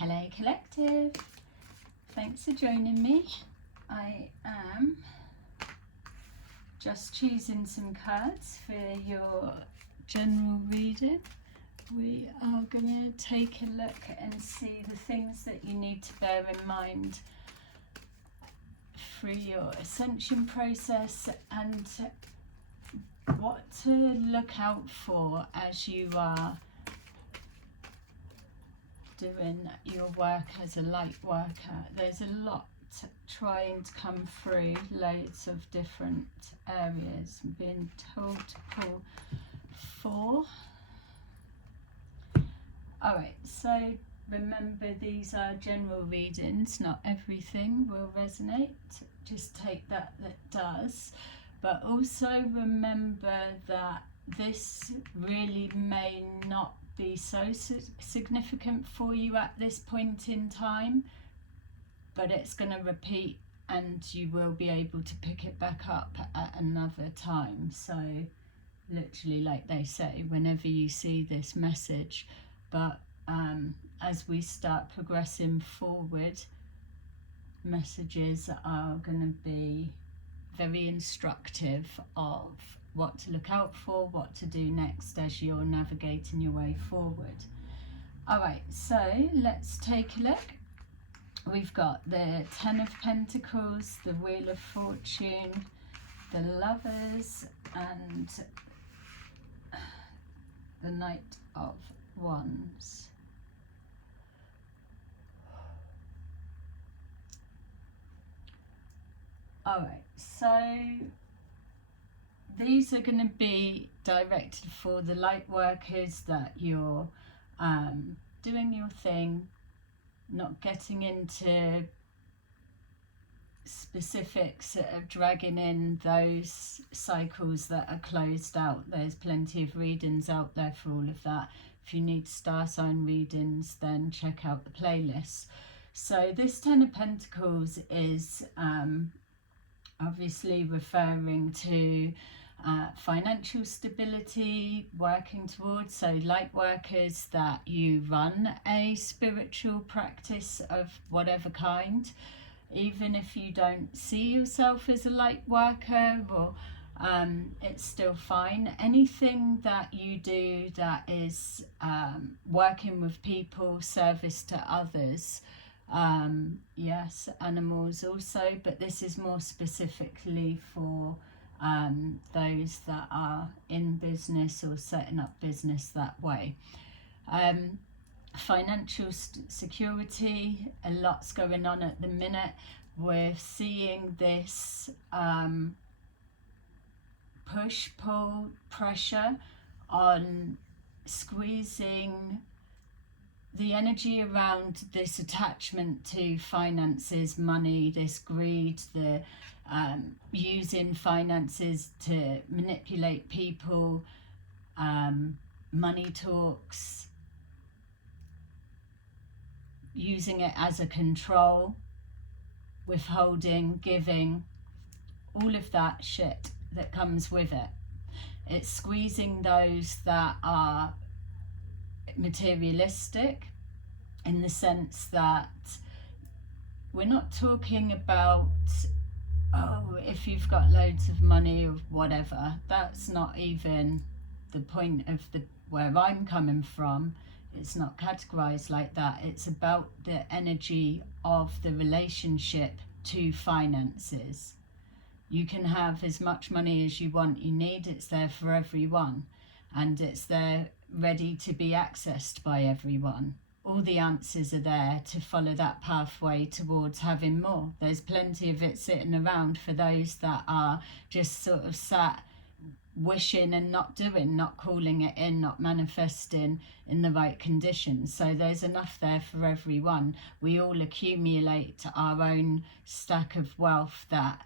Hello Collective, thanks for joining me. I am just choosing some cards for your general reading. We are going to take a look and see the things that you need to bear in mind through your ascension process and what to look out for as you are doing your work as a light worker. There's a lot trying to come through, loads of different areas. I'm being told to pull 4. Alright, so remember these are general readings, not everything will resonate. Just take that does. But also remember that this really may not be so significant for you at this point in time, but it's going to repeat and you will be able to pick it back up at another time. So literally, like they say, whenever you see this message. But as we start progressing forward, messages are going to be very instructive of what to look out for, what to do next as you're navigating your way forward. Alright, so let's take a look. We've got the 10 of Pentacles, the Wheel of Fortune, the Lovers, and the Knight of Wands. Alright, so these are going to be directed for the light workers, that you're doing your thing, not getting into specifics of dragging in those cycles that are closed out. There's plenty of readings out there for all of that. If you need star sign readings, then check out the playlist. So this 10 of Pentacles is obviously referring to financial stability, working towards, so light workers, that you run a spiritual practice of whatever kind, even if you don't see yourself as a light worker, or it's still fine. Anything that you do that is working with people, service to others, yes, animals also, but this is more specifically for those that are in business or setting up business that way. Financial security, a lot's going on at the minute. We're seeing this push, pull, pressure on squeezing the energy around this attachment to finances, money, this greed, the using finances to manipulate people, money talks, using it as a control, withholding, giving, all of that shit that comes with it. It's squeezing those that are materialistic, in the sense that we're not talking about, oh, if you've got loads of money or whatever. That's not even the point of where I'm coming from. It's not categorized like that. It's about the energy of the relationship to finances. You can have as much money as you want, you need. It's there for everyone, and it's there ready to be accessed by everyone. All the answers are there to follow that pathway towards having more. There's plenty of it sitting around for those that are just sort of sat wishing and not doing, not calling it in, not manifesting in the right conditions. So there's enough there for everyone. We all accumulate our own stack of wealth that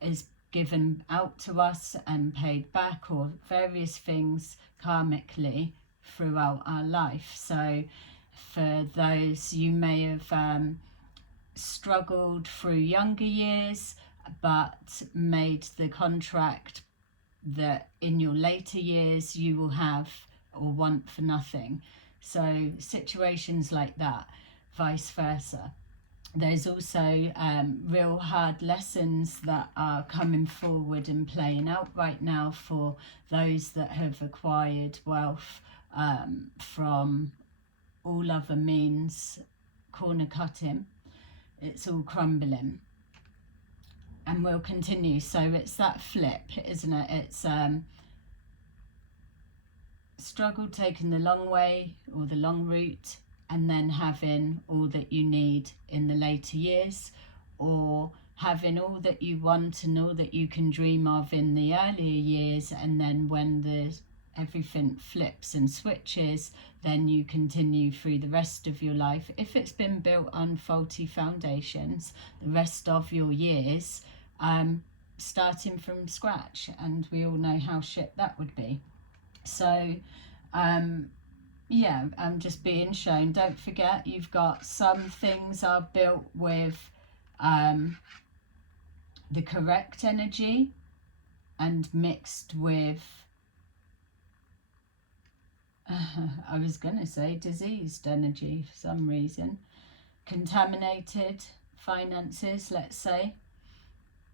is given out to us and paid back, or various things karmically throughout our life. So for those, you may have struggled through younger years but made the contract that in your later years you will have or want for nothing. So situations like that, vice versa. There's also real hard lessons that are coming forward and playing out right now for those that have acquired wealth from all other means, corner cutting. It's all crumbling and will continue. So it's that flip, isn't it? It's struggle taking the long way or the long route, and then having all that you need in the later years, or having all that you want and all that you can dream of in the earlier years, and then when everything flips and switches, then you continue through the rest of your life. If it's been built on faulty foundations, the rest of your years starting from scratch, and we all know how shit that would be. So yeah, I'm just being shown, don't forget, you've got some things are built with the correct energy and mixed with I was going to say diseased energy for some reason. Contaminated finances, let's say.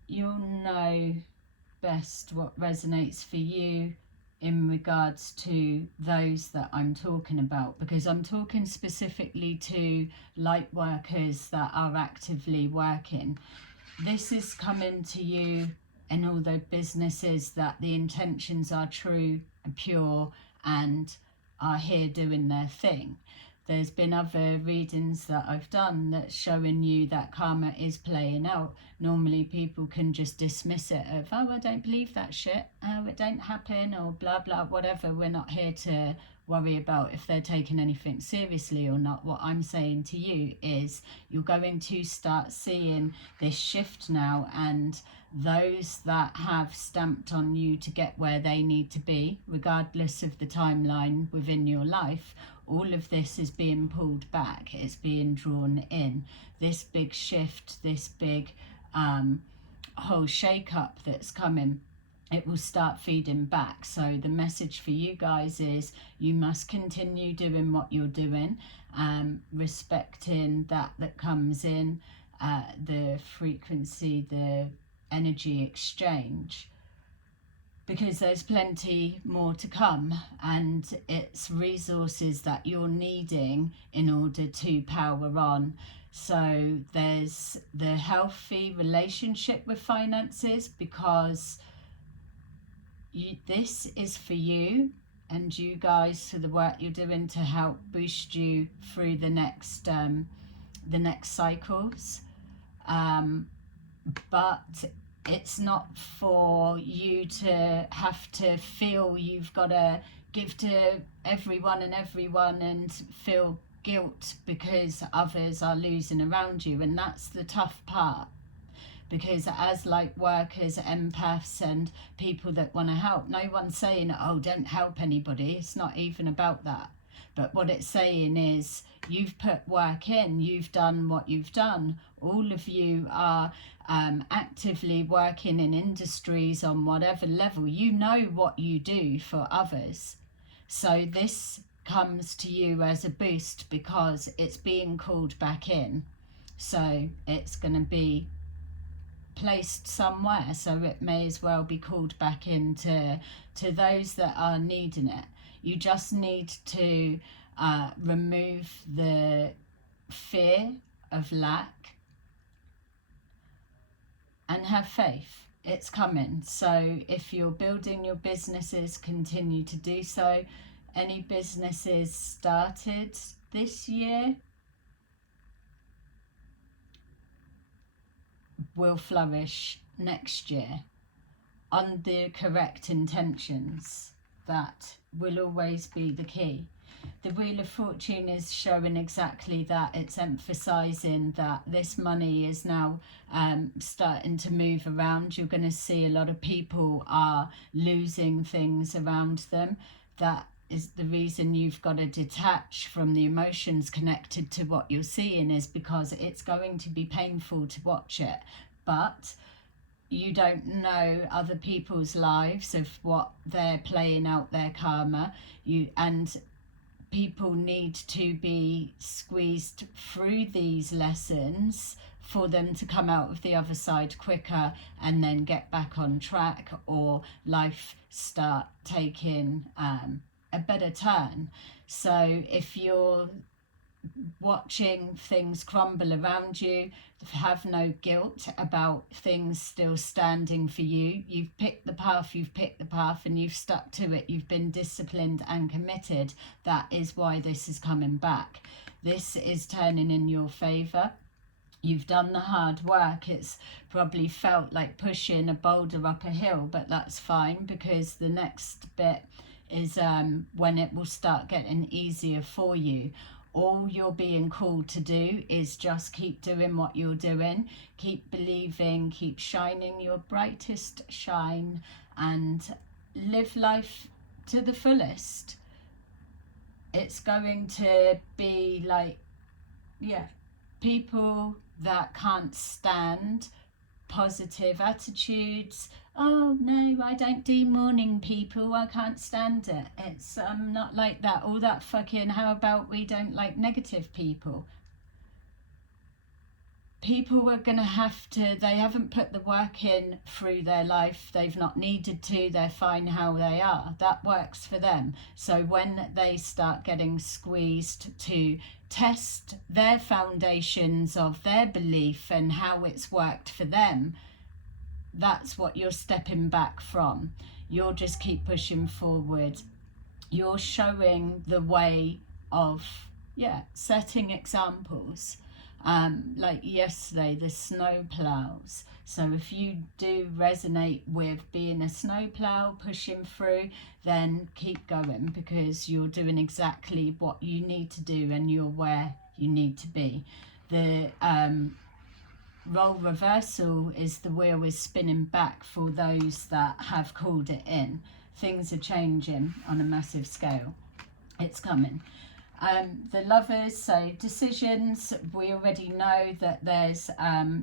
You'll know best what resonates for you in regards to those that I'm talking about, because I'm talking specifically to light workers that are actively working. This is coming to you in all the businesses that the intentions are true and pure and are here doing their thing. There's been other readings that I've done that's showing you that karma is playing out. Normally people can just dismiss it of, oh, I don't believe that shit, oh, it don't happen, or blah, blah, whatever. We're not here to worry about if they're taking anything seriously or not. What I'm saying to you is you're going to start seeing this shift now, and those that have stamped on you to get where they need to be, regardless of the timeline within your life, all of this is being pulled back. It's being drawn in. This big shift, this big whole shake-up that's coming, it will start feeding back. So the message for you guys is you must continue doing what you're doing, respecting that comes in, the frequency, the energy exchange, because there's plenty more to come, and it's resources that you're needing in order to power on. So there's the healthy relationship with finances, because this is for you and you guys, for the work you're doing to help boost you through the next cycles. But it's not for you to have to feel you've got to give to everyone and feel guilt because others are losing around you. And that's the tough part, because as light workers, empaths and people that want to help, no one's saying, oh, don't help anybody. It's not even about that. But what it's saying is you've put work in, you've done what you've done. All of you are actively working in industries on whatever level. You know what you do for others. So this comes to you as a boost because it's being called back in. So it's going to be placed somewhere. So it may as well be called back into those that are needing it. You just need to remove the fear of lack and have faith. It's coming. So if you're building your businesses, continue to do so. Any businesses started this year will flourish next year on the correct intentions. That will always be the key. The Wheel of Fortune is showing exactly that. It's emphasizing that this money is now starting to move around. You're going to see a lot of people are losing things around them. That is the reason you've got to detach from the emotions connected to what you're seeing, is because it's going to be painful to watch it. But you don't know other people's lives, of what they're playing out their karma. And people need to be squeezed through these lessons for them to come out of the other side quicker and then get back on track, or life start taking a better turn. So if you're watching things crumble around you, have no guilt about things still standing for you. You've picked the path, and you've stuck to it. You've been disciplined and committed. That is why this is coming back. This is turning in your favour. You've done the hard work. It's probably felt like pushing a boulder up a hill, but that's fine, because the next bit is when it will start getting easier for you. All you're being called to do is just keep doing what you're doing, keep believing, keep shining your brightest shine, and live life to the fullest. It's going to be like, people that can't stand positive attitudes. Oh no, I don't do morning people, I can't stand it. It's not like that. All that fucking, how about we don't like negative people? People are going to have to, they haven't put the work in through their life, they've not needed to, they're fine how they are. That works for them. So when they start getting squeezed to test their foundations of their belief and how it's worked for them, that's what you're stepping back from. You'll just keep pushing forward. You're showing the way of, setting examples. Like yesterday, the snow plows. So if you do resonate with being a snow plow, pushing through, then keep going, because you're doing exactly what you need to do and you're where you need to be. The role reversal is the wheel is spinning back for those that have called it in. Things are changing on a massive scale. It's coming. The Lovers, so decisions, we already know that there's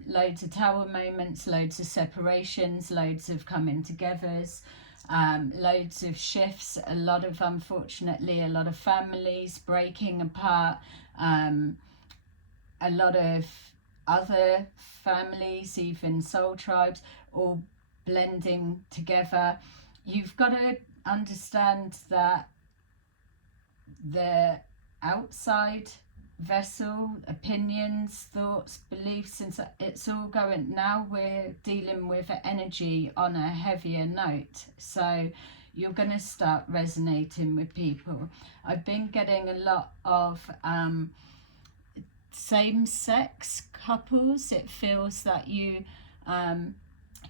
loads of tower moments, loads of separations, loads of coming togethers, loads of shifts, unfortunately, a lot of families breaking apart, a lot of other families, even soul tribes, all blending together. You've got to understand that the outside vessel, opinions, thoughts, beliefs, and so it's all going, now we're dealing with energy on a heavier note, so you're going to start resonating with people. I've been getting a lot of same-sex couples. It feels that you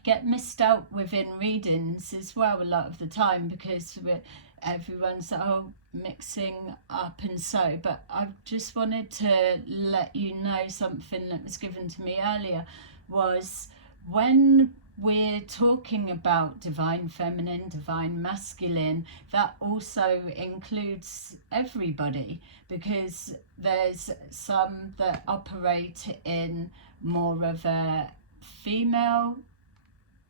get missed out within readings as well a lot of the time, because everyone's mixing up and so, but I just wanted to let you know something that was given to me earlier, was when we're talking about divine feminine, divine masculine, that also includes everybody, because there's some that operate in more of a female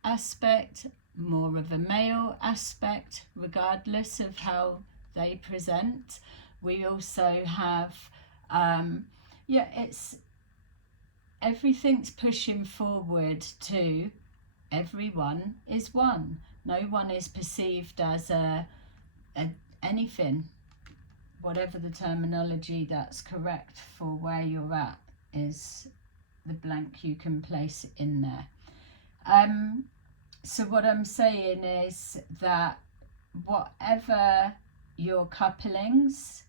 aspect, more of a male aspect, regardless of how they present. We also have it's everything's pushing forward to everyone is one. No one is perceived as a anything, whatever the terminology that's correct for where you're at is the blank you can place in there. So what I'm saying is that whatever your couplings,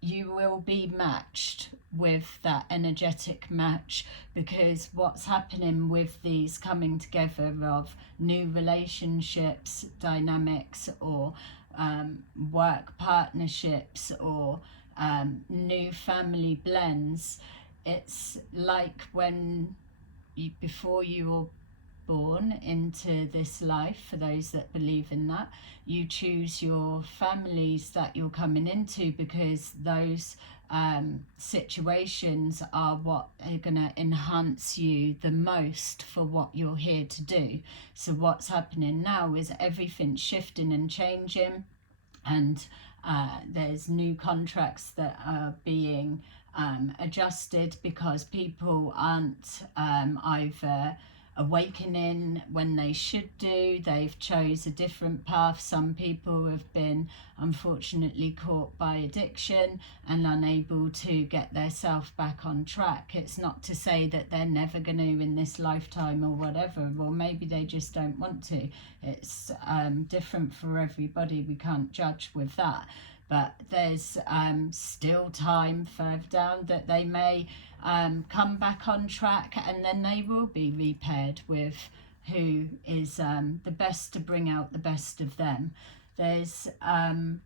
you will be matched with that energetic match, because what's happening with these coming together of new relationships, dynamics, or work partnerships, or new family blends, it's like when before you were born into this life, for those that believe in that, you choose your families that you're coming into, because those situations are what are going to enhance you the most for what you're here to do. So what's happening now is everything's shifting and changing, and There's new contracts that are being adjusted because people aren't either awakening when they should do. They've chose a different path. Some people have been unfortunately caught by addiction and unable to get their self back on track. It's not to say that they're never going to in this lifetime or whatever, or maybe they just don't want to. It's different for everybody. We can't judge with that. But there's still time further down that they may come back on track, and then they will be repaired with who is the best to bring out the best of them. There's all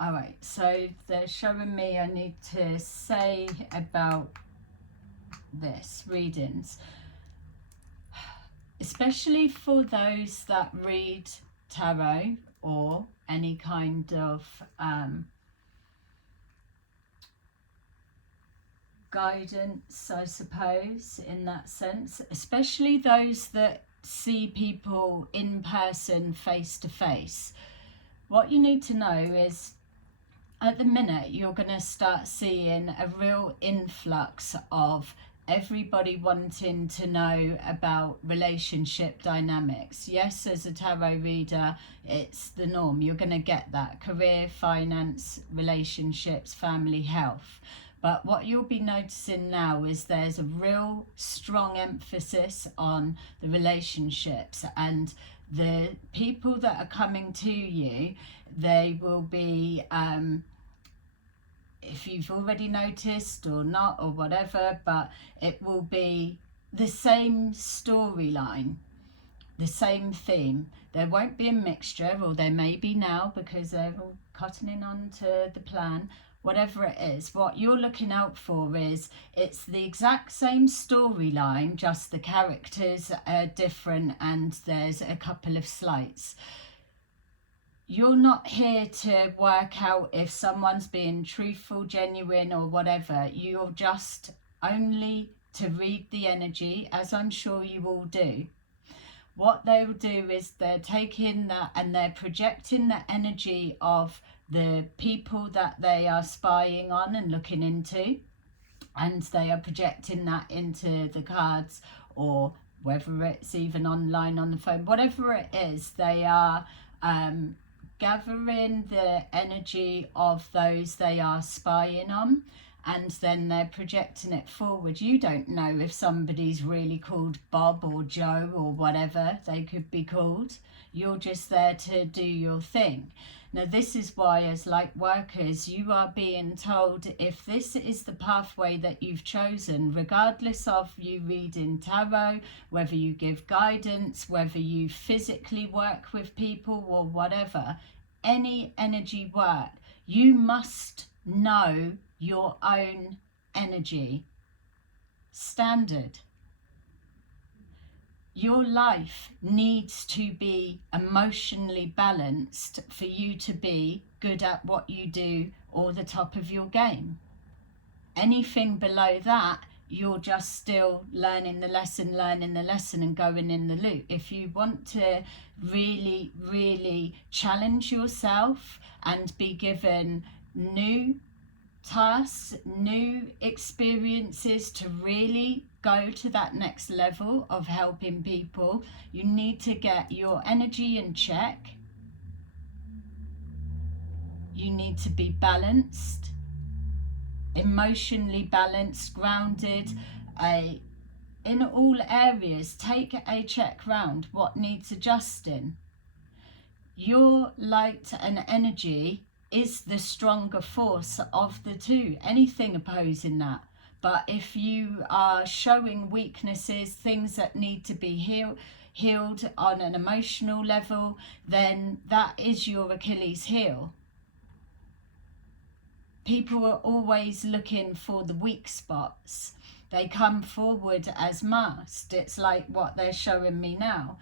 right, so they're showing me I need to say about this readings, especially for those that read tarot or any kind of guidance, I suppose, in that sense, especially those that see people in person, face to face. What you need to know is at the minute you're going to start seeing a real influx of everybody wanting to know about relationship dynamics. Yes, as a tarot reader, it's the norm. You're going to get that. Career, finance, relationships, family, health. But what you'll be noticing now is there's a real strong emphasis on the relationships, and the people that are coming to you, they will be if you've already noticed or not or whatever, but it will be the same storyline, the same theme. There won't be a mixture, or there may be now because they're all cottoning on to the plan. Whatever it is, what you're looking out for is it's the exact same storyline, just the characters are different and there's a couple of slights. You're not here to work out if someone's being truthful, genuine or whatever. You're just only to read the energy, as I'm sure you all do. What they'll do is they're taking that and they're projecting the energy of the people that they are spying on and looking into, and they are projecting that into the cards, or whether it's even online on the phone, whatever it is, they are gathering the energy of those they are spying on, and then they're projecting it forward. You don't know if somebody's really called Bob or Joe or whatever they could be called. You're just there to do your thing. Now, this is why, as light workers, you are being told if this is the pathway that you've chosen, regardless of you reading tarot, whether you give guidance, whether you physically work with people or whatever, any energy work, you must know your own energy standard. Your life needs to be emotionally balanced for you to be good at what you do or the top of your game. Anything below that, you're just still learning the lesson and going in the loop. If you want to really, really challenge yourself and be given new tasks, new experiences to really go to that next level of helping people, you need to get your energy in check. You need to be balanced, emotionally balanced, grounded, in all areas. Take a check round what needs adjusting. Your light and energy is the stronger force of the two. Anything opposing that. But if you are showing weaknesses, things that need to be healed on an emotional level, then that is your Achilles heel. People are always looking for the weak spots. They come forward as masked. It's like what they're showing me now.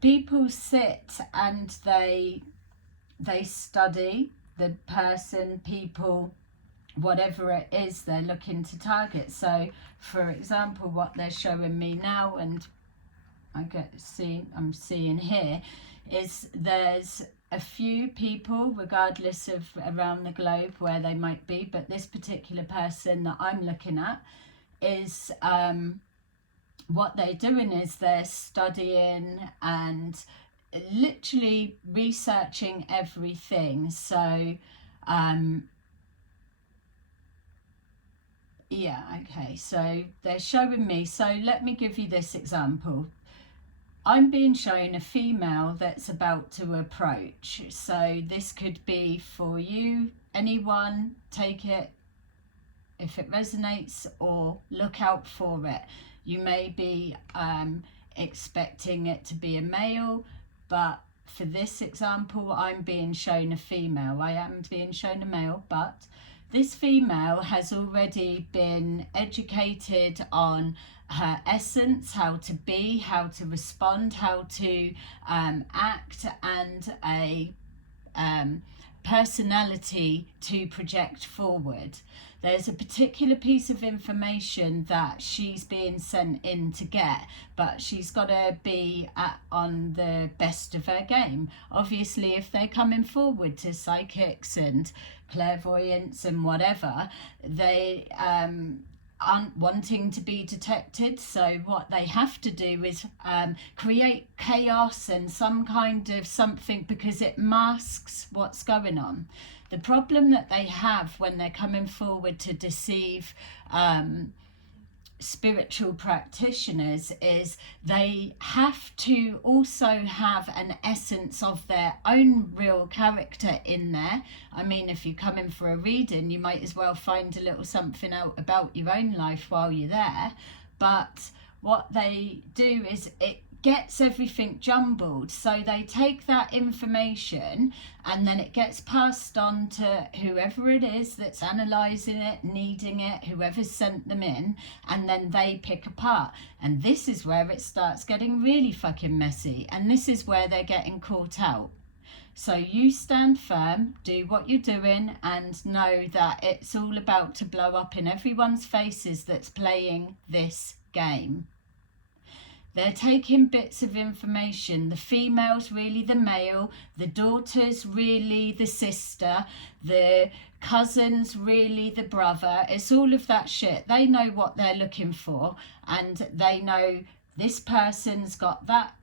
People sit and they study the person, people, whatever it is they're looking to target. So, for example, what they're showing me now, and I'm seeing here, is there's a few people, regardless of around the globe where they might be, but this particular person that I'm looking at is what they're doing is they're studying and literally researching everything. So yeah, okay, so they're showing me, so let me give you this example. I'm being shown a female that's about to approach. So this could be for you, anyone, take it if it resonates, or look out for it. You may be expecting it to be a male, but for this example, I'm being shown a female. I am being shown a male, but this female has already been educated on her essence, how to be, how to respond, how to act, and a personality to project forward. There's a particular piece of information that she's being sent in to get, but she's got to be on the best of her game. Obviously, if they're coming forward to psychics and clairvoyants and whatever, they aren't wanting to be detected, so what they have to do is create chaos and some kind of something, because it masks what's going on. The problem that they have when they're coming forward to deceive spiritual practitioners is they have to also have an essence of their own real character in there. I mean, if you come in for a reading, you might as well find a little something out about your own life while you're there. But what they do is it gets everything jumbled, so they take that information and then it gets passed on to whoever it is that's analysing it, needing it, whoever's sent them in, and then they pick apart. And this is where it starts getting really fucking messy, and this is where they're getting caught out. So you stand firm, do what you're doing, and know that it's all about to blow up in everyone's faces that's playing this game. They're taking bits of information. The female's really the male, the daughter's really the sister, the cousin's really the brother. It's all of that shit. They know what they're looking for, and they know this person's got that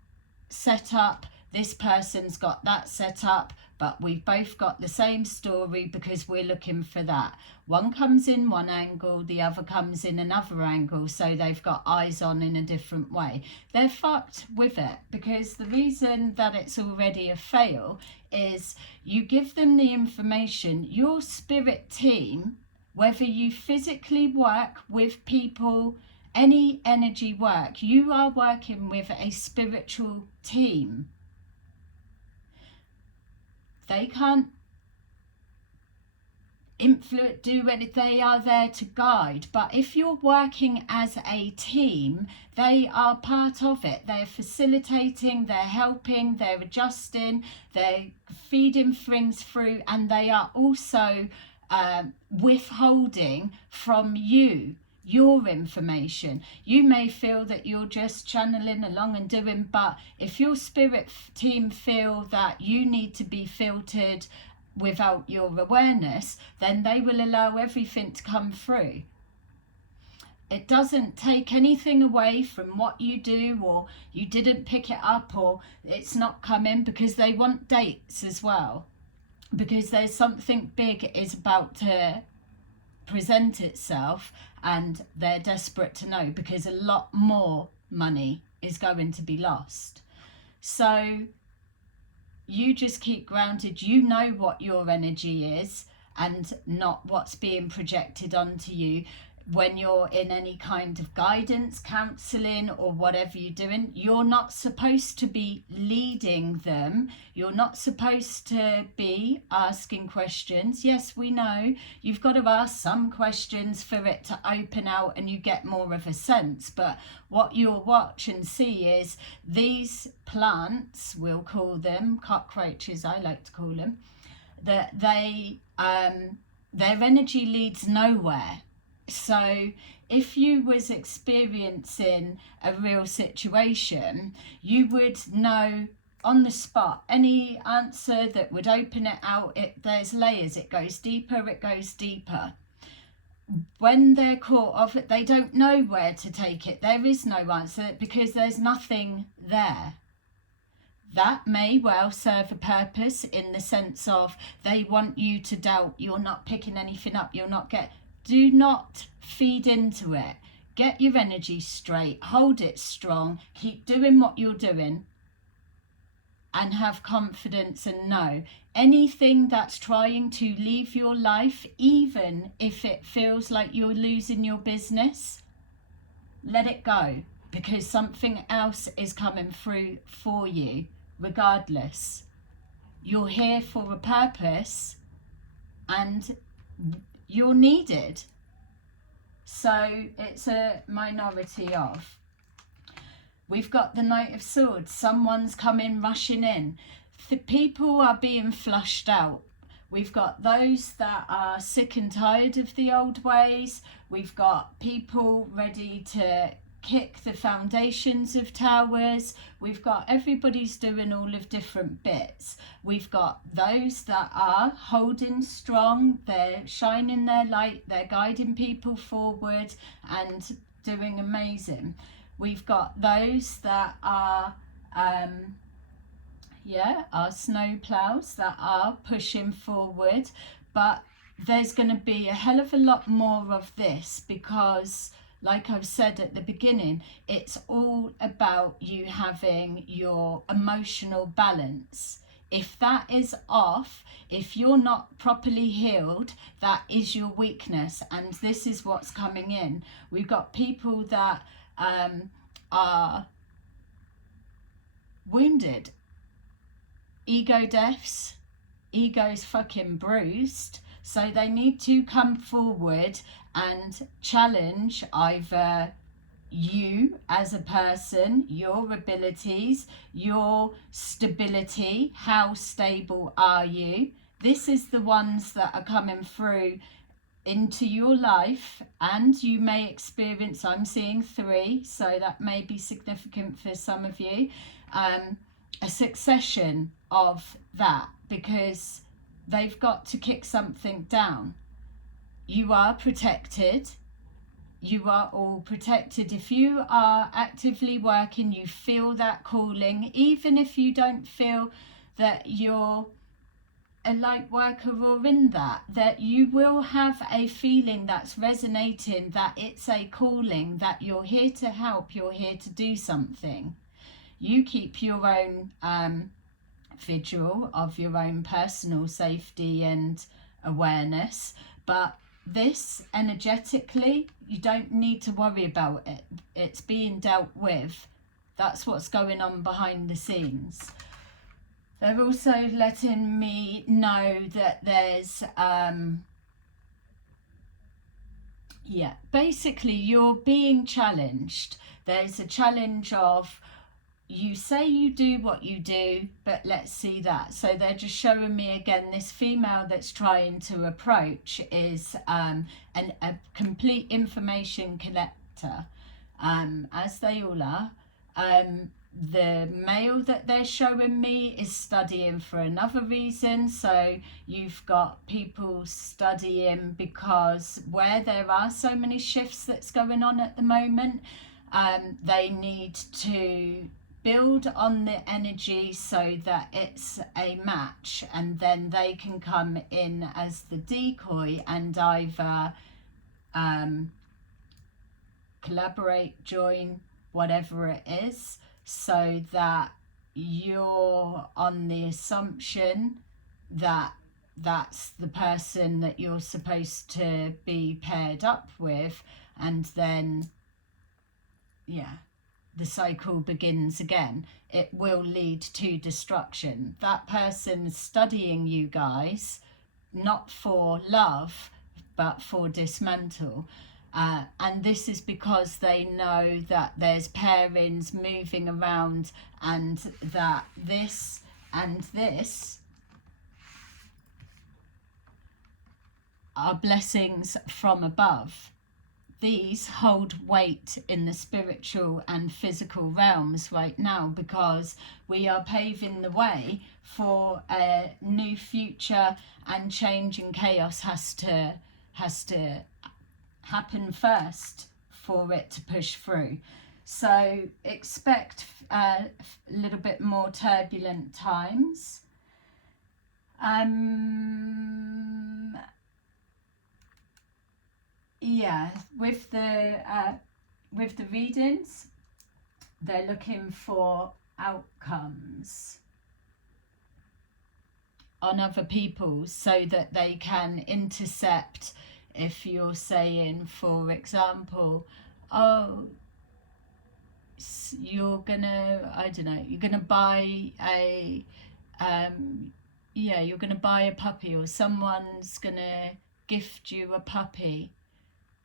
set up, this person's got that set up, but we've both got the same story because we're looking for that. One comes in one angle, the other comes in another angle, so they've got eyes on in a different way. They're fucked with it, because the reason that it's already a fail is you give them the information. Your spirit team, whether you physically work with people, any energy work, you are working with a spiritual team. They can't influence, do anything. They are there to guide. But if you're working as a team, they are part of it. They're facilitating, they're helping, they're adjusting, they're feeding things through, and they are also withholding from you your information. You may feel that you're just channeling along and doing, but if your spirit team feel that you need to be filtered without your awareness, then they will allow everything to come through. It doesn't take anything away from what you do, or you didn't pick it up, or it's not coming, because they want dates as well, because there's something big is about to present itself, and they're desperate to know, because a lot more money is going to be lost. So you just keep grounded. You know what your energy is and not what's being projected onto you. When you're in any kind of guidance, counselling, or whatever you're doing, you're not supposed to be leading them. You're not supposed to be asking questions. Yes, we know you've got to ask some questions for it to open out and you get more of a sense. But what you'll watch and see is these plants, we'll call them cockroaches, I like to call them, that their energy leads nowhere. So if you was experiencing a real situation, you would know on the spot. Any answer that would open it out, there's layers. It goes deeper, it goes deeper. When they're caught off it, they don't know where to take it. There is no answer because there's nothing there. That may well serve a purpose in the sense of they want you to doubt. You're not picking anything up. Do not feed into it. Get your energy straight. Hold it strong. Keep doing what you're doing. And have confidence and know anything that's trying to leave your life, even if it feels like you're losing your business, let it go, because something else is coming through for you regardless. You're here for a purpose and you're needed. So it's a minority of. We've got the Knight of Swords. Someone's coming rushing in. People are being flushed out. We've got those that are sick and tired of the old ways. We've got people ready to kick the foundations of towers. We've got everybody's doing all of different bits. We've got those that are holding strong. They're shining their light. They're guiding people forward and doing amazing. We've got those that are snow plows that are pushing forward, but there's going to be a hell of a lot more of this because, like I've said at the beginning, it's all about you having your emotional balance. If that is off, if you're not properly healed, that is your weakness, and this is what's coming in. We've got people that are wounded, ego deaths, ego's fucking bruised, so they need to come forward and challenge either you as a person, your abilities, your stability. How stable are you? This is the ones that are coming through into your life, and you may experience, I'm seeing 3, so that may be significant for some of you, a succession of that, because they've got to kick something down. You are protected. You are all protected. If you are actively working, you feel that calling, even if you don't feel that you're a light worker or in that you will have a feeling that's resonating, that it's a calling, that you're here to help, you're here to do something. You keep your own vigil of your own personal safety and awareness, but this energetically, you don't need to worry about it. It's being dealt with. That's what's going on behind the scenes. They're also letting me know that there's, basically you're being challenged. There's a challenge of, you say you do what you do, but let's see that. So they're just showing me again, this female that's trying to approach is a complete information collector, as they all are. The male that they're showing me is studying for another reason. So you've got people studying because where there are so many shifts that's going on at the moment, they need to build on the energy so that it's a match, and then they can come in as the decoy and either collaborate, join, whatever it is, so that you're on the assumption that that's the person that you're supposed to be paired up with, and then the cycle begins again. It will lead to destruction. That person's studying you guys not for love but for dismantle. And this is because they know that there's pairings moving around, and that this and this are blessings from above. these hold weight in the spiritual and physical realms right now, because we are paving the way for a new future, and change and chaos has to happen first for it to push through. So expect a little bit more turbulent times. Yeah, with the readings, they're looking for outcomes on other people so that they can intercept. If you're saying, for example, oh, you're gonna, I don't know, you're gonna buy a you're gonna buy a puppy, or someone's gonna gift you a puppy,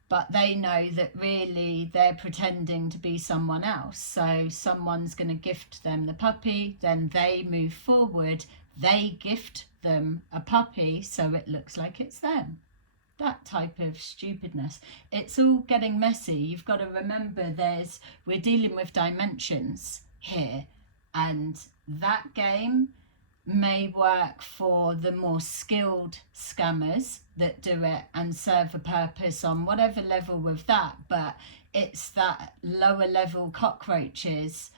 but they know that really they're pretending to be someone else. So someone's going to gift them the puppy, then they move forward, they gift them a puppy, so it looks like it's them. That type of stupidness. It's all getting messy. You've got to remember we're dealing with dimensions here, and that game may work for the more skilled scammers that do it and serve a purpose on whatever level with that, but it's that lower level cockroaches,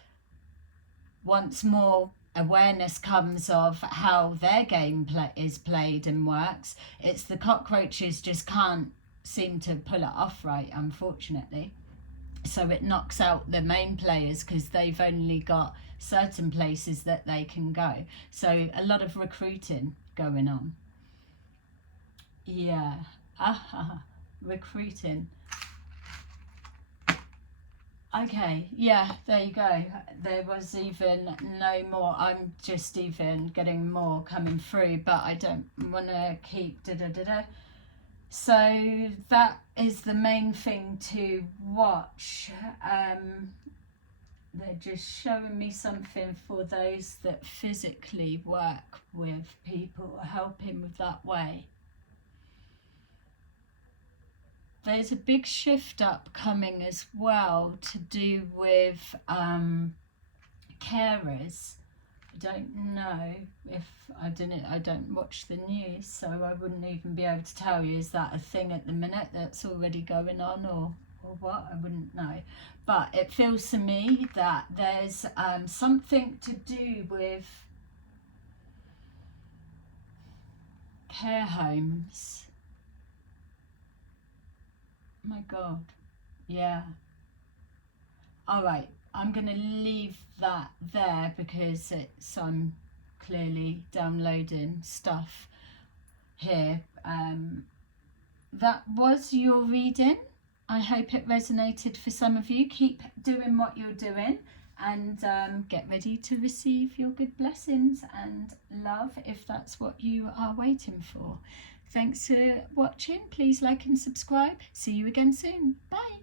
once more awareness comes of how their game is played and works, it's the cockroaches just can't seem to pull it off right, unfortunately. So it knocks out the main players because they've only got certain places that they can go. So a lot of recruiting going on. Yeah. Recruiting. Okay, yeah, there you go. There was even no more. I'm just even getting more coming through, but I don't want to keep So that is the main thing to watch. They're just showing me something for those that physically work with people, helping with that way. There's a big shift upcoming as well to do with carers. I don't know if I don't watch the news, so I wouldn't even be able to tell you, is that a thing at the minute that's already going on, or what? I wouldn't know. But it feels to me that there's something to do with care homes. My God. Yeah. All right. I'm going to leave that there because I'm clearly downloading stuff here. That was your reading. I hope it resonated for some of you. Keep doing what you're doing, and get ready to receive your good blessings and love if that's what you are waiting for. Thanks for watching. Please like and subscribe. See you again soon. Bye.